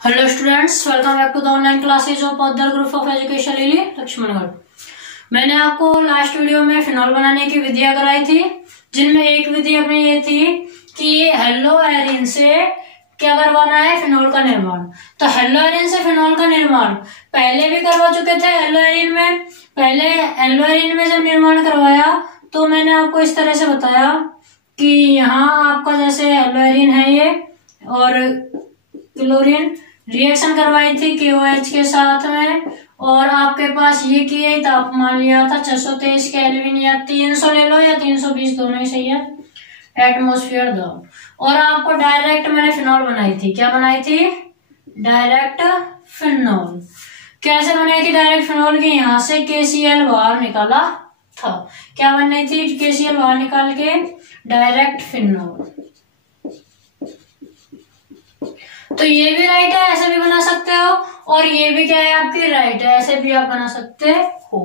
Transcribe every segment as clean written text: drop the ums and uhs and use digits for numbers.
Hello students, welcome back to the online classes of other group of education लिली लक्ष्मणगढ़। मैंने आपको last video में phenol बनाने की विधियां कराई थी, जिनमें एक विधि अपनी ये थी कि हेलो एरिन से क्या करवाना है, फिनॉल का निर्माण। तो हेलो एरिन से फिनॉल का निर्माण पहले भी करवा चुके थे। हेलो एरिन में जब निर्माण करवाया तो मैंने आपको इस तरह से बताया कि यहाँ आपका जैसे हेलो एरिन है ये और क्लोरीन रिएक्शन करवाई थी KOH के साथ में, और आपके पास ये किए तापमान लिया था 623 केल्विन या 300 ले लो या 320, दोनों ही सही है, एटमॉस्फेयर दाब। और आपको डायरेक्ट मैंने फिनॉल बनाई थी। क्या बनाई थी? Direct phenol. कैसे बनाई थी डायरेक्ट फिनॉल की? यहाँ से KCl बाहर निकाला था। क्या बनाई थी? KCl बाहर निकाल के डायरेक्ट फिनॉल। तो ये भी राइट है, ऐसे भी बना सकते हो, और ये भी क्या है आपकी राइट है, ऐसे भी आप बना सकते हो।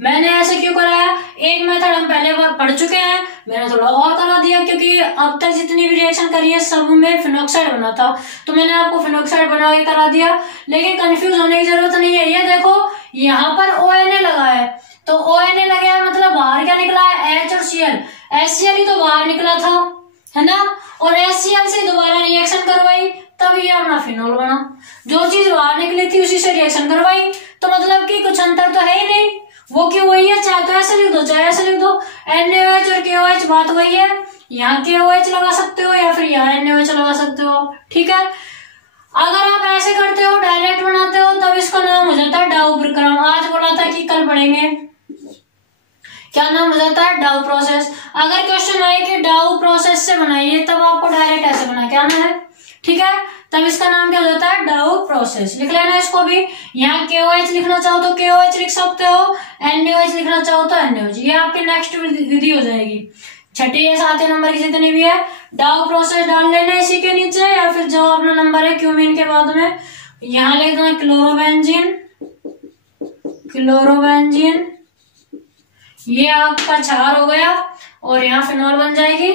मैंने ऐसे क्यों कराया? एक मेथड हम पहले पढ़ चुके हैं, मैंने थोड़ा और करा दिया, क्योंकि अब तक जितनी भी रिएक्शन करी है सब में फिनॉक्साइड बना था, तो मैंने आपको फिनॉक्साइड बना के करा दिया। लेकिन कंफ्यूज होने की जरूरत नहीं है। ये देखो यहाँ पर ONA लगा है, तो ONA लगा है मतलब बाहर क्या निकला है? H और Cl। HCl ही तो बाहर निकला था, है ना, और HCl से दोबारा रिएक्शन करवाई, तब ये अपना फिनॉल बना। जो चीज बाहर निकली थी उसी से रिएक्शन करवाई, तो मतलब कि कुछ अंतर तो है ही नहीं। वो क्यों वही है, चाहे तो ऐसे लिख दो चाहे ऐसे लिख दो। NaOH और KOH बात वही है। यहाँ KOH लगा सकते हो या फिर यहाँ NaOH लगा सकते हो, ठीक है। अगर आप ऐसे करते हो, डायरेक्ट बनाते हो, तब इसका नाम हो जाता है डाउ प्रक्रम। आज बोला था कि कल पढ़ेंगे। क्या नाम हो जाता है? डाउ प्रोसेस। अगर क्वेश्चन आए कि डाउ प्रोसेस से बनाइए, तब आपको डायरेक्ट ऐसे बना के आना है, ठीक है। तब इसका नाम क्या हो जाता है? डाउ प्रोसेस। लिख लेना इसको भी। यहाँ KOH लिखना चाहो तो KOH लिख सकते हो, NaOH लिखना चाहो तो NaOH। ये आपकी नेक्स्ट विधि हो जाएगी। छठी या सातवें नंबर की जितनी भी है, डाउ प्रोसेस डाल लेना इसी के नीचे, या फिर जो अपना नंबर है क्यूमीन के बाद में यहाँ लिख देना क्लोरोबेंजीन। ये आपका क्षार हो गया, और यहाँ फिनॉल बन जाएगी।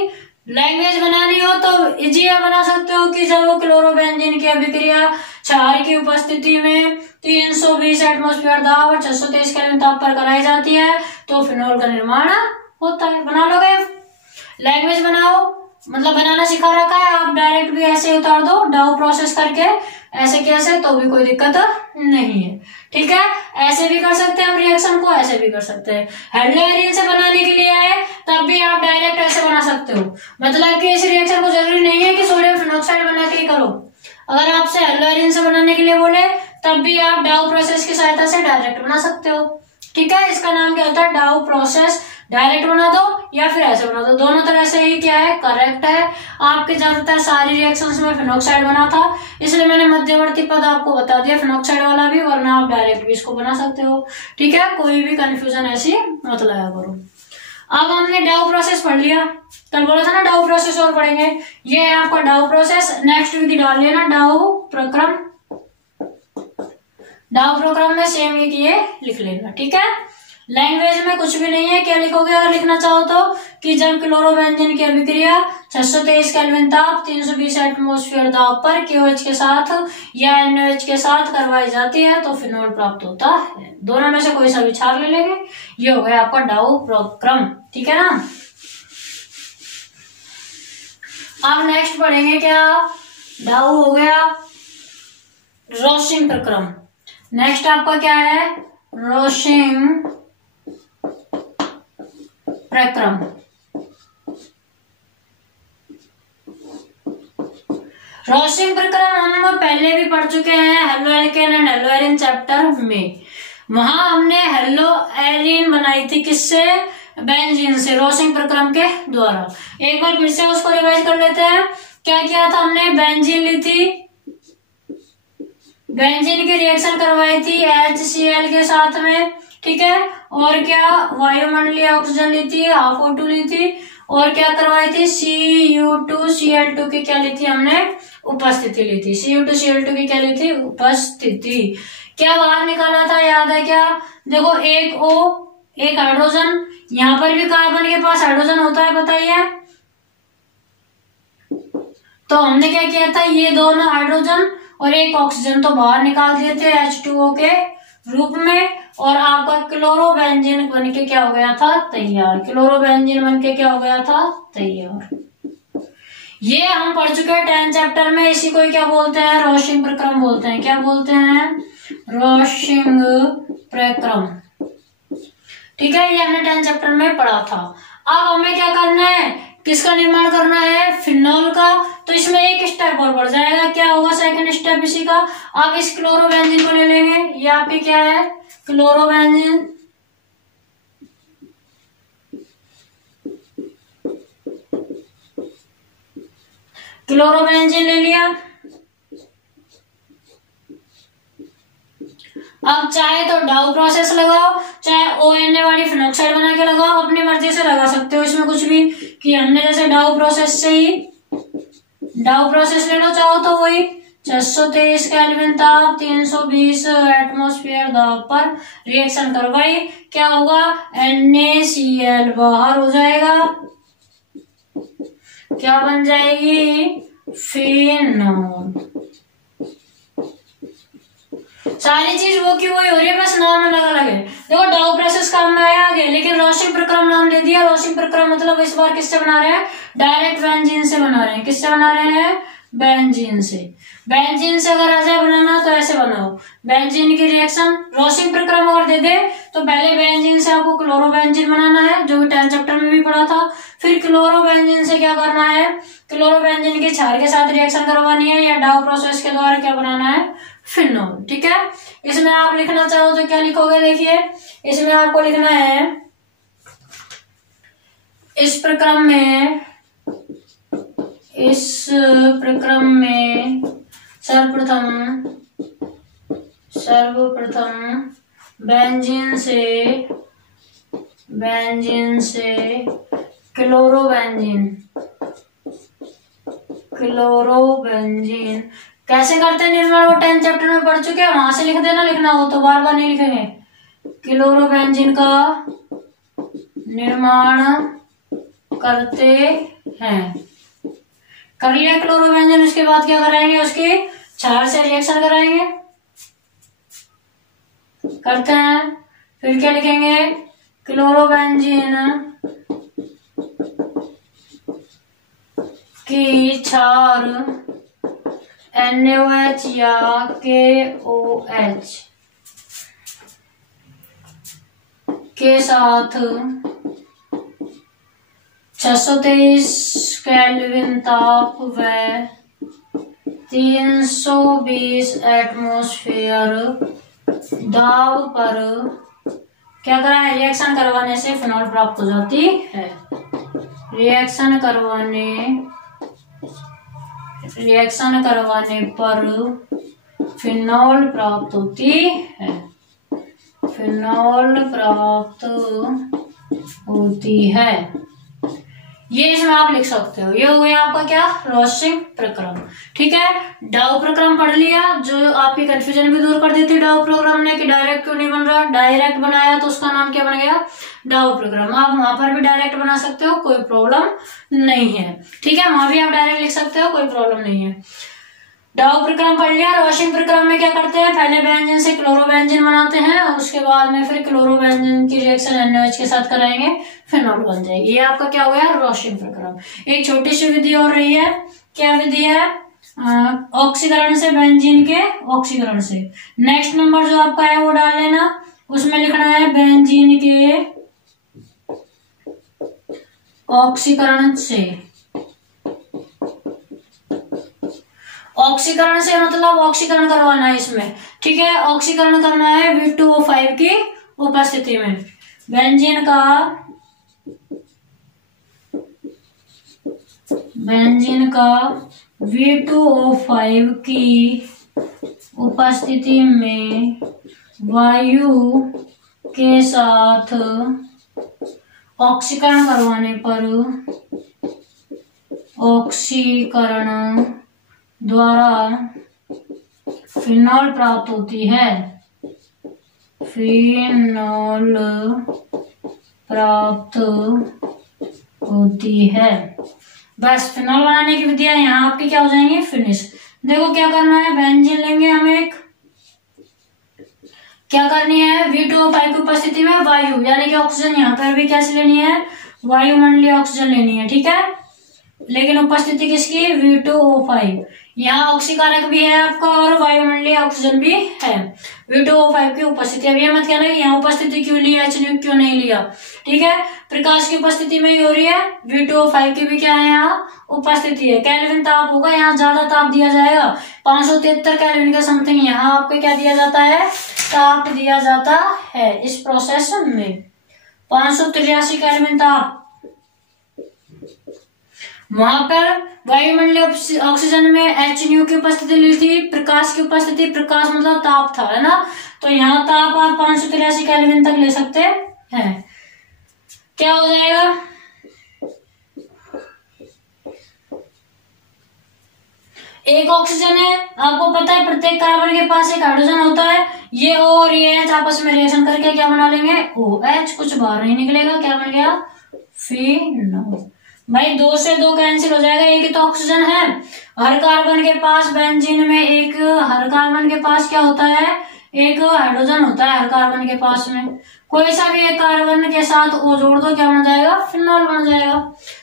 लैंग्वेज बनानी हो तो इजी बना सकते हो कि जब क्लोरोबेंजीन की अभिक्रिया क्षार की उपस्थिति में 320 एटमॉस्फेयर दाब और 623 केल्विन ताप पर कराई जाती है तो फिनॉल का निर्माण होता है। बना लोगे? लैंग्वेज बनाओ, मतलब बनाना सिखा रखा है, आप डायरेक्ट भी ऐसे उतार दो डाउ प्रोसेस करके, ऐसे कैसे, तो भी कोई दिक्कत नहीं है, ठीक है। ऐसे भी कर सकते हैं हम रिएक्शन को, ऐसे भी कर सकते हैं। हेलो एरिन से बनाने के लिए आए तब भी आप डायरेक्ट ऐसे बना सकते हो, मतलब कि इस रिएक्शन को जरूरी नहीं है कि सोडियम फिनॉक्साइड बना के ही करो। अगर आपसे हेलो एरिन से बनाने के लिए बोले तब भी आप डाउ प्रोसेस की सहायता से डायरेक्ट बना सकते हो, ठीक है। इसका नाम क्या होता है? डाउ प्रोसेस। डायरेक्ट बना दो या फिर ऐसे बना दो, दोनों तरह से ही क्या है, करेक्ट है। आपके ज्यादातर सारी रिएक्शंस में फिनॉक्साइड बना था, इसलिए मैंने मध्यवर्ती पद आपको बता दिया फिनॉक्साइड वाला भी, वरना आप डायरेक्ट भी इसको बना सकते हो, ठीक है। कोई भी कंफ्यूजन ऐसी मत लाया करो। अब हमने डाउ प्रोसेस पढ़ लिया, कल बोला था ना डाउ प्रोसेस और पढ़ेंगे। ये है आपका डाउ प्रोसेस। नेक्स्ट विधि डाल लेना डाउ प्रक्रम। डाउ प्रक्रम में सेम ही किए लिख लेना, ठीक है। लैंग्वेज में कुछ भी नहीं है। क्या लिखोगे अगर लिखना चाहो तो? कि जब क्लोरोबेंजीन की अभिक्रिया 623 केल्विन ताप 320 एटमॉस्फेयर दाब पर KOH के साथ या NaOH के साथ करवाई जाती है तो फिनॉल प्राप्त होता है। दोनों में से कोई सा विचार ले लेंगे। ये हो गया आपका डाउ प्रक्रम, ठीक है ना। अब नेक्स्ट पढ़ेंगे क्या? डाउ हो गया रोशिंग प्रक्रम। नेक्स्ट आपका क्या है? रोशिंग प्रक्रम। रोशिंग प्रक्रम हम पहले भी पढ़ चुके हैं halo alkane and hello Erin chapter में। वहां हमने हेलो एरिन बनाई थी किससे? बेंजीन से, रोशिंग प्रक्रम के द्वारा। एक बार फिर से उसको रिवाइज कर लेते हैं। क्या किया था हमने? बेंजीन ली थी, बेंजीन की रिएक्शन करवाई थी HCl के साथ में, ठीक है। और क्या? वायुमंडलीय ऑक्सीजन ली थी, हाफ O2 ली थी, और क्या करवाई थी? Cu2Cl2 की क्या ली थी हमने? उपस्थिति ली थी। Cu2Cl2 की क्या ली थी? उपस्थिति। क्या बाहर निकाला था, याद है क्या? देखो एक O एक हाइड्रोजन, यहाँ पर भी कार्बन के पास हाइड्रोजन होता है, बताइए। तो हमने क्या किया था? ये दोनों हाइड्रोजन और एक ऑक्सीजन तो बाहर निकाल दिए थे H2O के रूप में, और आपका क्लोरोबेंजीन बन के क्या हो गया था, तैयार। क्लोरोबेंजीन बन के क्या हो गया था, तैयार। ये हम पढ़ चुके हैं 10 चैप्टर में। इसी को क्या बोलते हैं, रोशिंग प्रक्रम बोलते हैं। क्या बोलते हैं, रोशिंग प्रक्रम। ठीक है, ये हमने 10 चैप्टर में पढ़ा था। अब हमें क्या करना है, किसका निर्माण करना है, फिनॉल का। तो इसमें एक स्टेप और बढ़ जाएगा, क्या होगा सेकंड स्टेप इसी का। अब इस क्लोरोबेंजीन को ले लेंगे, ये आपकी क्या है, क्लोरोबेंजीन। क्लोरोबेंजीन ले लिया। अब चाहे तो डाउ प्रोसेस लगाओ, चाहे ONA वाली फिनॉक्साइड बना के लगाओ, अपनी मर्जी से लगा सकते हो इसमें कुछ भी। कि हमने जैसे डाउ प्रोसेस से ही डाउ प्रोसेस ले लो, चाहो तो वही 623 केल्विन ताप 320 एटमॉस्फेयर दाब पर रिएक्शन करवाई, क्या होगा, NaCl बाहर हो जाएगा, क्या बन जाएगी, फिनॉल। सारी चीज वो की वही हो रही है, बस नाम अलग अलग है। देखो डाउ प्रोसेस काम में आया आगे, लेकिन रोशिंग प्रक्रम नाम दे दिया। रोशिंग प्रक्रम मतलब इस बार किससे बना रहे हैं, डायरेक्ट बेंजीन से बना रहे हैं। किससे बना रहे हैं, बेंजीन से। बेंजीन से अगर आ जाए बनाना तो ऐसे बनाओ, बेंजीन की रिएक्शन। रोशिंग प्रक्रम अगर दे दे तो पहले बेंजीन से आपको क्लोरोबेंजीन बनाना है, जो 10 चैप्टर में भी पढ़ा था। फिर क्लोरोबेंजीन से क्या करना है, क्लोरोबेंजीन की क्षार के साथ रिएक्शन करवानी है, या डाउ प्रोसेस के द्वारा क्या बनाना है, फिनॉल। ठीक है, इसमें आप लिखना चाहो तो क्या लिखोगे, देखिए इसमें आपको लिखना है, इस प्रक्रम में सर्वप्रथम बेंजीन से क्लोरोबेंजीन कैसे करते हैं निर्माण, वो 10 चैप्टर में पढ़ चुके हैं, वहां से लिख देना, लिखना हो तो बार बार नहीं लिखेंगे। क्लोरोबेंजीन का निर्माण करते हैं, कर लिया क्लोरोबेंजीन। उसके बाद क्या कराएंगे, उसके क्षार से रिएक्शन कराएंगे, करते हैं। फिर क्या लिखेंगे, क्लोरोबेंजीन की क्षार NaOH या KOH के साथ 623 केल्विन ताप व 320 एटमॉस्फेयर दाब पर क्या करा है, रिएक्शन करवाने से फिनॉल प्राप्त हो जाती है। रिएक्शन करवाने पर फिनॉल प्राप्त होती है, फिनॉल प्राप्त होती है। ये इसमें आप लिख सकते हो। ये हो गया आपका क्या, रोशिंग प्रक्रम। ठीक है, डाउ प्रक्रम पढ़ लिया, जो आपकी कंफ्यूजन भी दूर कर देती डाउ प्रक्रम ने कि डायरेक्ट क्यों नहीं बन रहा। डायरेक्ट बनाया तो उसका नाम क्या बन गया, डाउ प्रक्रम। आप वहां पर भी डायरेक्ट बना सकते हो, कोई प्रॉब्लम नहीं है। ठीक है, वहां भी आप डायरेक्ट लिख सकते हो, कोई प्रॉब्लम नहीं है। डाउ प्रक्रम पढ़ लिया। रोशिंग प्रक्रम में क्या करते हैं, पहले बेंजीन से क्लोरोबेंजीन बनाते हैं, और उसके बाद में फिर क्लोरोबेंजीन की रिएक्शन NaOH के साथ कराएंगे, फिनॉल बन जाएगी। ये आपका क्या हो गया, रोशिंग प्रक्रम। एक छोटी सी विधि और रही है, क्या विधि है, ऑक्सीकरण से, बेंजीन के ऑक्सीकरण से। नेक्स्ट नंबर जो आपका है वो डाल लेना, उसमें लिखना है बेंजीन के ऑक्सीकरण से। ऑक्सीकरण से मतलब ऑक्सीकरण करवाना है इसमें। ठीक है, ऑक्सीकरण करना है V2O5 की उपस्थिति में। बेंजीन का V2O5 की उपस्थिति में वायु के साथ ऑक्सीकरण करवाने पर ऑक्सीकरण द्वारा फिनॉल प्राप्त होती है, फिनॉल प्राप्त होती है। बस फिनॉल बनाने की विधियां यहाँ आपकी क्या हो जाएंगी, फिनिश। देखो क्या करना है, बेंजीन लेंगे हम एक, क्या करनी है, V2O5 की उपस्थिति में वायु यानी कि ऑक्सीजन, यहाँ पर भी कैसे लेनी है, वायुमंडलीय ऑक्सीजन लेनी है, ठीक है। लेकिन उपस्थिति किसकी, V2O5, यहाँ ऑक्सीकारक भी है आपका और वायुमंडलीय ऑक्सीजन भी है। V2O5 की उपस्थिति, अब ये मत कहना कि यहाँ उपस्थिति क्यों लिया, HNO क्यों नहीं लिया, ठीक है। प्रकाश की उपस्थिति में ही हो रही है, V2O5 की भी क्या है यहाँ उपस्थिति है। केल्विन ताप होगा, यहाँ ज्यादा ताप दिया जाएगा, 573 केल्विन के समथिंग यहाँ आपको क्या दिया जाता है, ताप दिया जाता है इस प्रोसेस में, 583 केल्विन ताप। वहां पर वायुमंडलीय ऑक्सीजन में HNO की उपस्थिति ली थी, प्रकाश की उपस्थिति, प्रकाश मतलब ताप था, है ना। तो यहाँ ताप आप 583 केल्विन तक ले सकते हैं। क्या हो जाएगा, एक ऑक्सीजन है, आपको पता है प्रत्येक कार्बन के पास एक हाइड्रोजन होता है, ये O और ये H आपस में रिएक्शन करके क्या बना लेंगे, OH, कुछ बाहर नहीं निकलेगा, क्या बन गया, फिनोल। भाई 2 से 2 कैंसिल हो जाएगा, एक ही तो ऑक्सीजन है, हर कार्बन के पास बेंजीन में एक, हर कार्बन के पास क्या होता है, एक हाइड्रोजन होता है हर कार्बन के पास में, कोई सा भी एक कार्बन के साथ O जोड़ दो, क्या बन जाएगा, फिनोल बन जाएगा।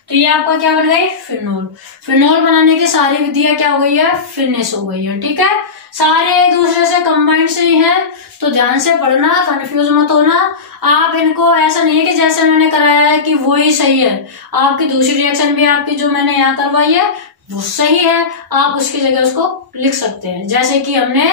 तो ये आपका क्या बन गई, फिनोल। फिनोल बनाने की सारी विधियां क्या हो गई है, फिनिश हो गई है, ठीक है। सारे एक दूसरे से कंबाइंड से ही है, तो ध्यान से पढ़ना, कंफ्यूज मत होना। आप इनको ऐसा नहीं है कि जैसे मैंने कराया है कि वो ही सही है, आपकी दूसरी रिएक्शन भी आपकी जो मैंने यहाँ करवाई है वो सही है, आप उसकी जगह उसको लिख सकते हैं। जैसे कि हमने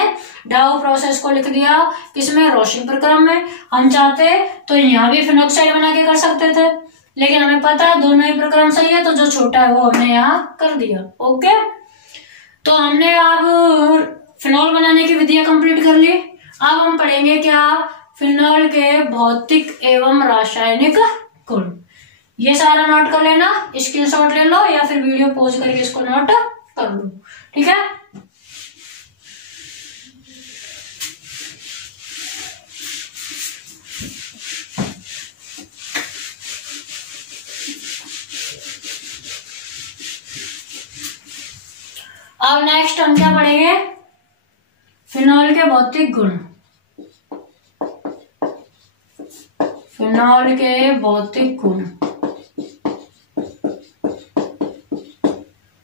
डाउ प्रोसेस को लिख दिया किसमें, रोशिंग प्रक्रम में, हम चाहते तो यहाँ भी फिनोक्साइड बना के कर सकते थे, लेकिन हमें पता है दोनों ही प्रक्रम सही है, तो जो छोटा है वो हमने यहाँ कर दिया। ओके, तो हमने अब फिनॉल बनाने की विधियां कंप्लीट कर ली। अब हम पढ़ेंगे क्या, फिनॉल के भौतिक एवं रासायनिक गुण। ये सारा नोट कर लेना, स्क्रीनशॉट ले लो या फिर वीडियो पॉज करके इसको नोट कर लो, ठीक है। अब नेक्स्ट हम क्या पढ़ेंगे, फिनॉल के भौतिक गुण। फिनॉल के भौतिक गुण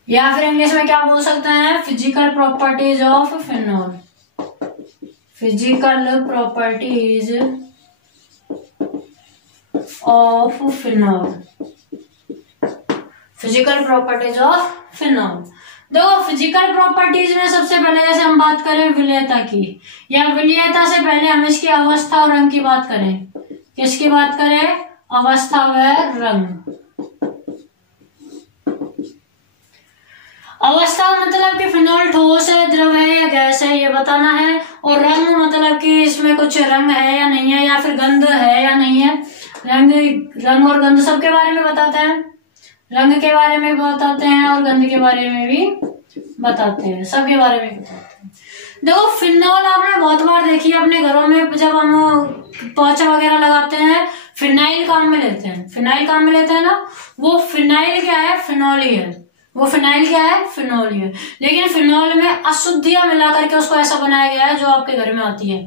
या फिर इंग्लिश में क्या बोल सकते हैं, physical properties of phenol. Physical properties of phenol. Physical properties of phenol. देखो फिजिकल प्रॉपर्टीज में सबसे पहले जैसे हम बात करें विलेयता की, या विलेयता से पहले हम इसकी अवस्था और रंग की बात करें। किसकी बात करें, अवस्था व रंग। अवस्था मतलब कि फिनॉल ठोस है, द्रव है या गैस है, ये बताना है। और रंग मतलब कि इसमें कुछ रंग है या नहीं है, या फिर गंध है या नहीं है। रंग और गंध सबके बारे में बताते हैं, रंग के बारे में बताते हैं और गंध के बारे में भी बताते हैं, सबके बारे में बताते हैं। देखो फिनॉल आपने बहुत बार देखी है अपने घरों में, जब हम पोछा वगैरह लगाते हैं फिनाइल काम में लेते हैं, फिनाइल काम में लेते हैं ना, वो फिनाइल क्या है, फिनॉल ही है। वो फिनाइल क्या है, फिनॉल ही है। लेकिन फिनॉल में अशुद्धियां मिला करके उसको ऐसा बनाया गया है जो आपके घर में आती है,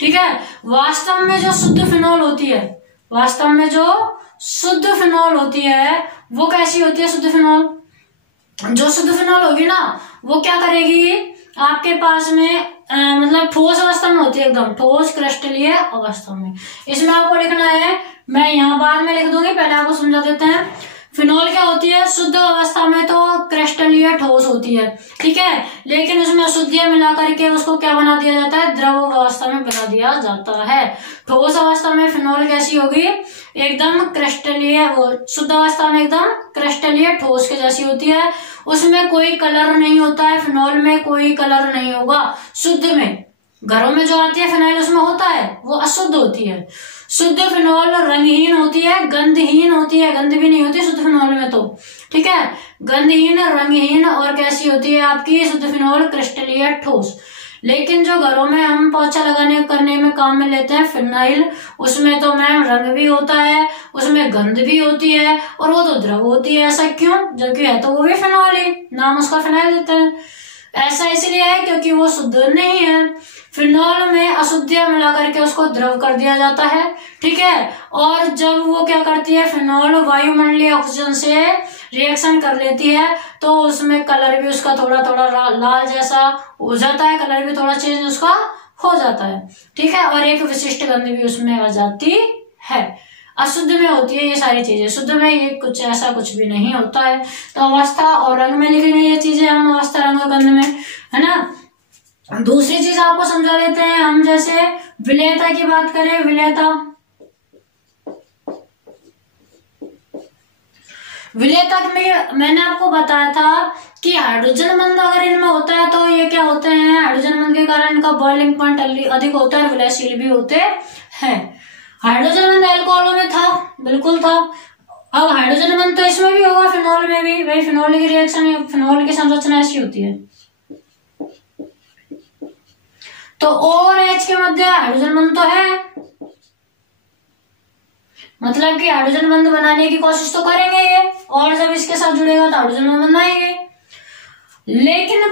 ठीक है। वास्तव में जो शुद्ध फिनॉल होती है, वास्तव में जो शुद्ध फिनॉल होती है वो कैसी होती है, शुद्ध फिनॉल, जो शुद्ध फिनॉल होगी ना वो क्या करेगी, आपके पास में मतलब ठोस अवस्था में होती है, एकदम ठोस क्रिस्टलीय अवस्था में। इसमें आपको लिखना है, मैं यहाँ बाद में लिख दूंगी, पहले आपको समझा देते हैं। फिनॉल क्या होती है, शुद्ध अवस्था में तो क्रिस्टलीय ठोस होती है, ठीक है, लेकिन उसमें अशुद्धियां मिला करके उसको क्या बना दिया जाता है, द्रव अवस्था में बना दिया जाता है। ठोस अवस्था में फिनॉल कैसी होगी, एकदम क्रिस्टलीय, वो शुद्ध अवस्था में एकदम क्रिस्टलीय ठोस के जैसी होती है। उसमें कोई कलर नहीं होता है, फिनॉल में कोई कलर नहीं होगा शुद्ध में। घरों में जो आती है फिनाइल उसमें होता है, वो अशुद्ध होती है। शुद्ध फिनॉल रंगहीन होती है, गंधहीन होती है, गंध भी नहीं होती शुद्ध फिनॉल में तो, ठीक है। गंधहीन, रंगहीन और कैसी होती है आपकी शुद्ध फिनॉल, क्रिस्टलीय ठोस। लेकिन जो घरों में हम पोछा लगाने करने में काम में लेते हैं फिनाइल, उसमें तो मैम रंग भी होता है, उसमें गंध भी होती है और वो तो द्रव होती है। ऐसा क्यों, जबकि है तो वो भी फिनॉल ही, नाम उसका फिनाइल देते हैं। ऐसा इसलिए है क्योंकि वो शुद्ध नहीं है। फिनॉल में अशुद्धियां मिला करके उसको द्रव कर दिया जाता है, ठीक है। और जब वो क्या करती है, फिनॉल वायुमंडलीय ऑक्सीजन से रिएक्शन कर लेती है तो उसमें कलर भी उसका थोड़ा थोड़ा लाल जैसा हो जाता है, कलर भी थोड़ा चेंज उसका हो जाता है, ठीक है। और एक विशिष्ट गंध भी उसमें आ जाती है। अशुद्ध में होती है ये सारी चीजें, शुद्ध में ये कुछ ऐसा कुछ भी नहीं होता है। तो अवस्था और रंग में लिखेंगे ये चीजें हम, अवस्था, रंग और गंध में, है ना। दूसरी चीज आपको समझा देते हैं हम, जैसे विलेयता की बात करें। विलेयता में मैंने आपको बताया था कि हाइड्रोजन बंध अगर इनमें होता है तो ये क्या होते हैं, हाइड्रोजन बंध के कारण इनका बॉइलिंग पॉइंट अधिक होता है और विलयशील भी होते हैं। हाइड्रोजन बंध अल्कोहलों में था, बिल्कुल था। अब हाइड्रोजन बंध तो इसमें भी होगा, फिनॉल में भी। वही फिनॉल की रिएक्शन, फिनॉल की संरचना ऐसी होती है। तो O और H के मध्य हाइड्रोजन बंध तो है, मतलब कि हाइड्रोजन बंध बनाने की कोशिश तो करेंगे ये, और जब इसके साथ जुड़ेगा तो हाइड्रोजन बंध बनाएंगे। लेकिन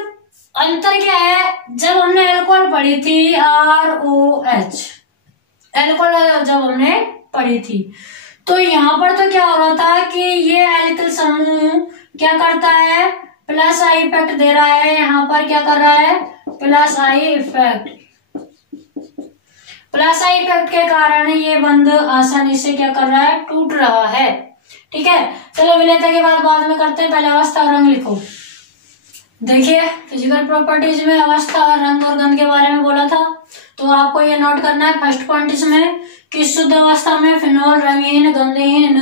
अंतर क्या है, जब हमने अल्कोहल पढ़ी थी ROH, अल्कोहल जब हमने पढ़ी थी, तो यहाँ पर तो क्या हो रहा था कि ये एल्किल समूह क्या करता है, प्लस आई इफेक्ट दे रहा है। यहाँ पर क्या कर रहा है, plus I effect. Plus I effect के कारण ये बंध आसानी से क्या कर रहा है, टूट रहा है, ठीक है। चलो विलेयता की बात बाद में करते हैं, पहले अवस्था और रंग लिखो। देखिए फिजिकल प्रॉपर्टीज में अवस्था और रंग और गंध के बारे में बोला था, तो आपको ये नोट करना है फर्स्ट पॉइंट इसमें कि शुद्ध अवस्था में फिनॉल रंगहीन, गंधहीन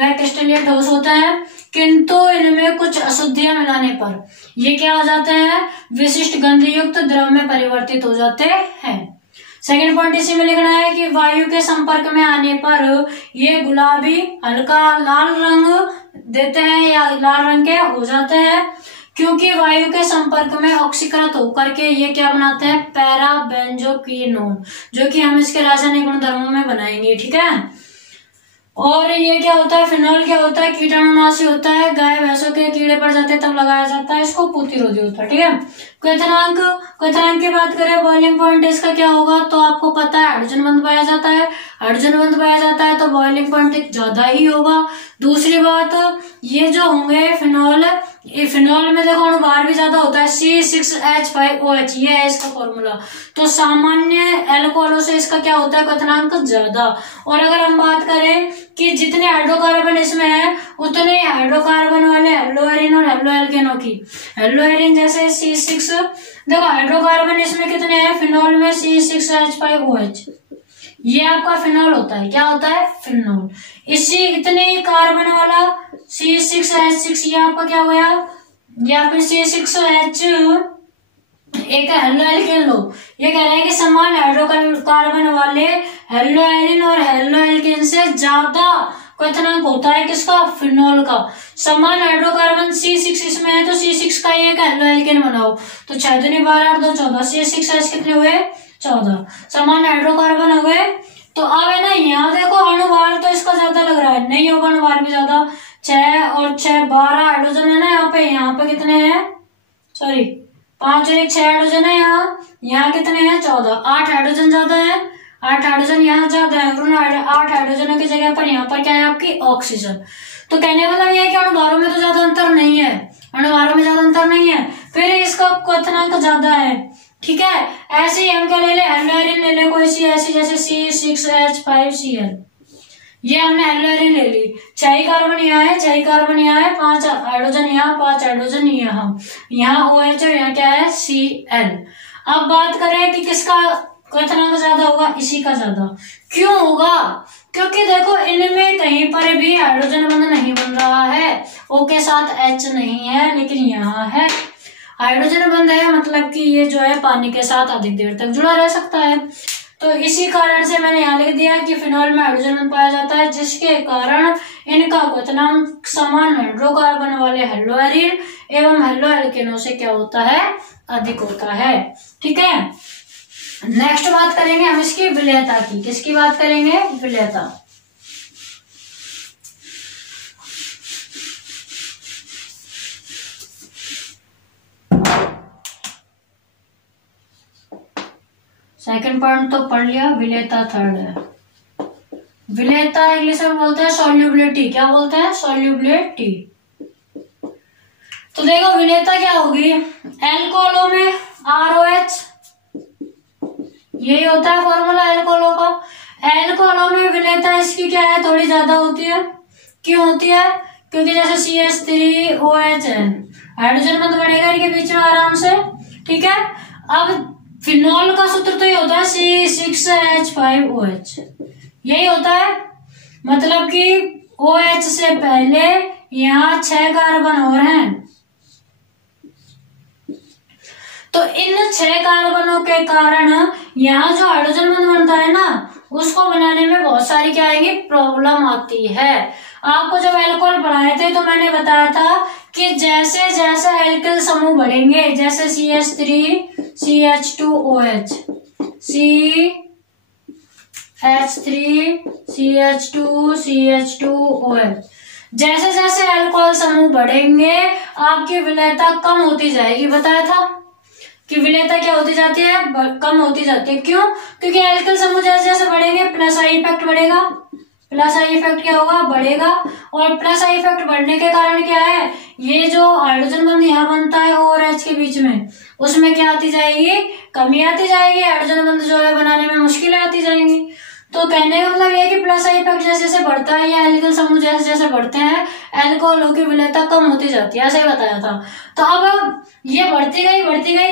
व क्रिस्टलीय ठोस होते हैं, किंतु इनमें कुछ अशुद्धियां मिलाने पर ये क्या हो जाते हैं, विशिष्ट गंधयुक्त द्रव में परिवर्तित हो जाते हैं। सेकेंड पॉइंट इसी में लिखना है कि वायु के संपर्क में आने पर ये गुलाबी हल्का लाल रंग देते हैं या लाल रंग के हो जाते हैं, क्योंकि वायु के संपर्क में ऑक्सीकृत होकर के ये क्या बनाते हैं, पैराबेंजोक्विनोन, जो कि हम इसके रासायनिक गुणधर्मों में बनाएंगे, ठीक है। और ये क्या होता है, फिनॉल क्या होता है, कीटाणुनाशी होता है, गाय भैंसों के कीड़े पड़ जाते हैं तब लगाया जाता है, इसको प्रतिरोधी होता है, ठीक है। क्वेथनांक की बात करें, बॉइलिंग पॉइंट इसका क्या होगा, तो आपको पता है हाइड्रोजन बंध पाया जाता है, हाइड्रोजन बंध पाया जाता है तो बॉइलिंग पॉइंट ज्यादा ही होगा। दूसरी बात, ये जो होंगे फिनॉल, ये फिनॉल में देखो अणुभार भी ज्यादा होता है, C6H5OH, ये है इसका फॉर्मूला। तो सामान्य एल्कोहलों से इसका क्या होता है, क्वथनांक ज्यादा। और अगर हम बात करें कि जितने हाइड्रोकार्बन इसमें है उतने हाइड्रोकार्बन वाले हेलोएरिन और हेलोएल्केनों की, हेलोएरिन जैसे C6, देखो हाइड्रोकार्बन इसमें कितने हैं, फिनॉल में C6H5OH, ये आपका फिनॉल होता है, क्या होता है, फिनॉल। इसी इतने ही कार्बन वाला C6H6, ये आपका क्या हुआ, या फिर C6H एक हेलोएल्केन लो, ये कह रहे हैं कि समान हाइड्रोकार्बन वाले हेलोएरिन और हेलोएल्केन से ज्यादा क्वथनांक होता है किसका, फिनॉल का। समान हाइड्रोकार्बन C6 इसमें है तो C6 का एक हेलोएल्केन बनाओ, तो 6 दूनी 12 8 2 14, C6H कितने हुए, 14 समान हाइड्रोकार्बन हो गए। तो अब है ना, यहाँ देखो अणुभार तो इसका ज्यादा लग रहा है, नहीं होगा अणुभार भी ज्यादा, 6 और 6 12 हाइड्रोजन है ना यहाँ पे कितने हैं, सॉरी 5 और 1 6 हाइड्रोजन है, यहाँ कितने हैं, 14, 8 हाइड्रोजन ज्यादा है, 8 हाइड्रोजन यहाँ ज्यादा है, 8 हाइड्रोजनों की जगह पर यहाँ पर क्या है आपकी ऑक्सीजन। तो कहने वाला ये है कि अणुभारों में तो ज्यादा अंतर नहीं है, अणुभारों में ज्यादा अंतर नहीं है, फिर इसका क्वथनांक ज्यादा है, ठीक है। ऐसे ही हम क्या ले ले, हेलोएरिन ले ले कोई सी ऐसी, जैसे C6H5Cl, ये हमने हेलोएरिन ले ली, 6 कार्बन यहाँ है, 6 कार्बन यहाँ है, 5 हाइड्रोजन यहाँ, 5 हाइड्रोजन यहाँ OH और यहाँ क्या है Cl। अब बात करें कि किसका क्वथनांक ज्यादा होगा, इसी का ज्यादा। क्यों होगा, क्योंकि देखो इनमें कहीं पर भी हाइड्रोजन बंध नहीं बन रहा है, O के साथ H नहीं है, लेकिन यहाँ है हाइड्रोजन बंध है, मतलब कि ये जो है पानी के साथ अधिक देर तक जुड़ा रह सकता है। तो इसी कारण से मैंने यहाँ लिख दिया कि फिनॉल में हाइड्रोजन बंध पाया जाता है, जिसके कारण इनका क्वथनांक समान हाइड्रोकार्बन वाले हेलोएरिन एवं हेलोएल्केनों से क्या होता है, अधिक होता है, ठीक है। नेक्स्ट बात करेंगे हम इसकी विलेयता की, किसकी बात करेंगे, विलेयता। सेकंड पॉइंट तो पढ़ लिया, विलेयता थर्ड है। विलेयता इंग्लिश में बोलते हैं सॉल्युबिलिटी। क्या बोलते हैं? सॉल्युबिलिटी। तो देखो विलेयता क्या होगी, एल्कोहलों में ROH, यही होता है फॉर्मूला एल्कोहलों का। एल्कोहलों में विलेयता इसकी क्या है, थोड़ी ज्यादा होती है। क्यों होती है? क्योंकि जैसे CH3OH है, हाइड्रोजन बंध बनेगा इनके बीच में आराम से, ठीक है। अब फिनॉल का सूत्र तो ये होता है C6H5OH, यही होता है। मतलब कि OH से पहले यहाँ 6 कार्बन और हैं, तो इन 6 कार्बनों के कारण यहाँ जो हाइड्रोजन बंध बनता है ना, उसको बनाने में बहुत सारी क्या आएगी, प्रॉब्लम आती है। आपको जब एल्कोहल पढ़ाए थे तो मैंने बताया था कि जैसे जैसे एल्किल समूह बढ़ेंगे, जैसे CH3 CH2OH, CH3 CH2 CH2OH, जैसे जैसे एल्कोहल समूह बढ़ेंगे आपकी विलेयता कम होती जाएगी। बताया था कि विलेयता क्या होती जाती है, कम होती जाती है। क्यों? क्योंकि एल्किल समूह जैसे जैसे बढ़ेंगे प्लस आई इफेक्ट बढ़ेगा। प्लस आई इफेक्ट क्या होगा, बढ़ेगा। और प्लस आई इफेक्ट बढ़ने के कारण क्या है, ये जो हाइड्रोजन बंध यहाँ बनता है OH के बीच में, उसमें क्या आती जाएगी, कमी आती जाएगी। हाइड्रोजन बंध जो है बनाने में मुश्किलें आती जाएंगी। तो कहने का मतलब ये कि प्लस आई इफेक्ट जैसे जैसे बढ़ता है या एल्किल समूह जैसे जैसे बढ़ते हैं, एल्कोहलों की विलेयता कम होती जाती है, ऐसे ही बताया था। तो अब ये बढ़ती गई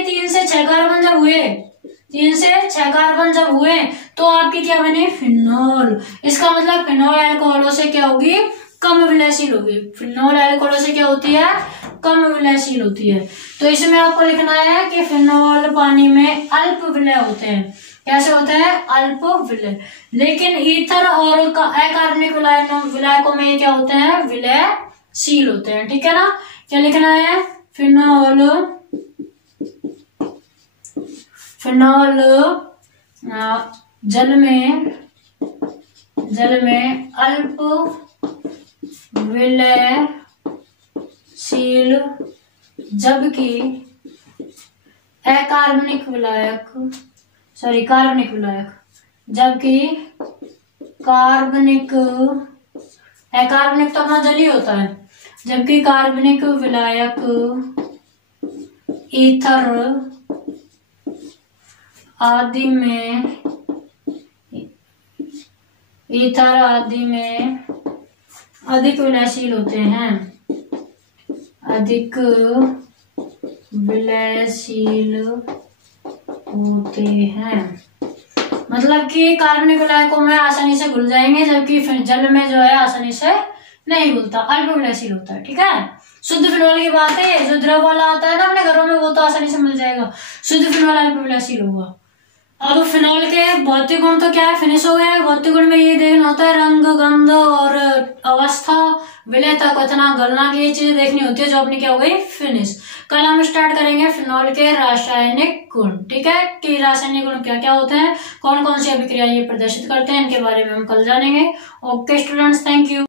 3 से 6 कार्बन जब हुए, 3 से 6 कार्बन जब हुए तो आपकी क्या बनी, फिनॉल। इसका मतलब फिनॉल एल्कोहलों से क्या होगी, कम विलयशील होगी। फिनॉल एल्कोहलों से क्या होती है, कम विलयशील होती है। तो इसमें आपको लिखना है कि फिनॉल पानी में अल्प विलय होते हैं। कैसे होते हैं, अल्प विलय। लेकिन ईथर और अकार्बनिक विलायकों में क्या होते हैं, विलयशील होते हैं। ठीक है ना। क्या लिखना है, फिनॉल जल में अल्प विलयशील, जबकि कार्बनिक विलायक, जबकि अकार्बनिक तो अपना जल ही होता है, जबकि कार्बनिक विलायक ईथर आदि में अधिक विलयशील होते हैं, अधिक विलयशील होते हैं। मतलब कि कार्बनिक विलायकों में आसानी से घुल जाएंगे, जबकि जल में जो है आसानी से नहीं घुलता, अल्प विलयशील होता है। ठीक है। शुद्ध फिनॉल की बात है, जो द्रव वाला आता है ना अपने घरों में, वो तो आसानी से मिल जाएगा। शुद्ध फिनॉल अल्प विलयशील होगा। अब फिनॉल के भौतिक गुण तो क्या है, फिनिश हो गया है। भौतिक गुण में ये देखना होता है रंग, गंध और अवस्था, विलेयता, क्वथना, गलना की ये चीजें देखनी होती है, जो अपनी क्या हो गई, फिनिश। कल हम स्टार्ट करेंगे फिनॉल के रासायनिक गुण। ठीक है, कि रासायनिक गुण क्या क्या होते हैं, कौन कौन सी अभिक्रिया ये प्रदर्शित करते हैं, इनके बारे में हम कल जानेंगे। Okay students, thank you.